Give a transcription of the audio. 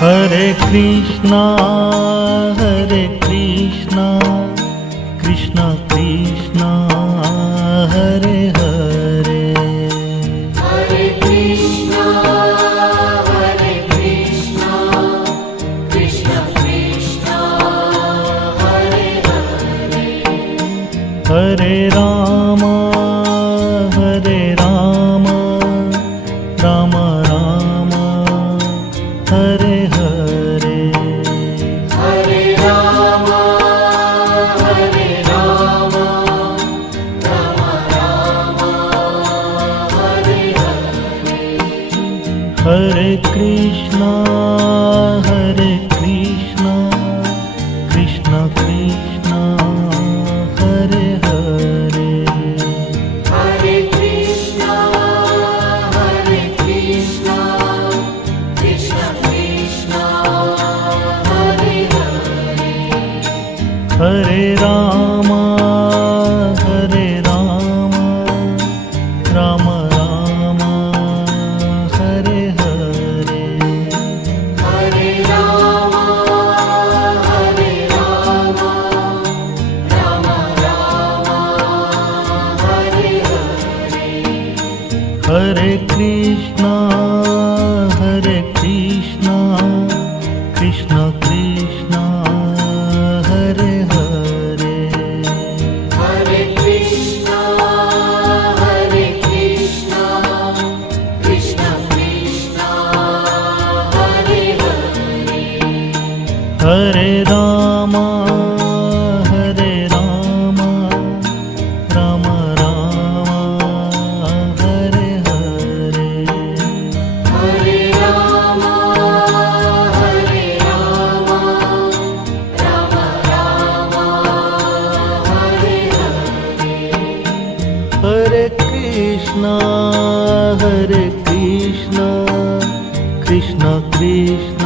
Hare Krishna, Hare Krishna, Krishna Krishna, Hare Hare. Hare Krishna, Hare Krishna, Krishna Krishna, Hare Hare. Hare Rama, Hare Rama, Rama Rama, Hare Hare. Hare Rama, Hare Rama, Rama Rama, Hare Hare. Hare Krishna, Hare Krishna, Krishna Krishna, Hare Hare. Hare Krishna, Hare Krishna, Krishna Krishna, Hare Hare. Hare Rama, Hare Rama, Rama Rama, Hare Hare. Hare Rama, Hare Rama, Rama Rama, Hare Hare. Hare Krishna, Hare Krishna, Krishna Krishna, Hare Hare. Hare Krishna, Hare Krishna, Krishna Krishna, Hare Hare. Hare Rama, Hare Rama, Rama Rama, Hare Hare. Hare Rama, Hare Rama, Rama Rama, Hare Hare. Hare Krishna, Hare Krishna, Krishna Krishna,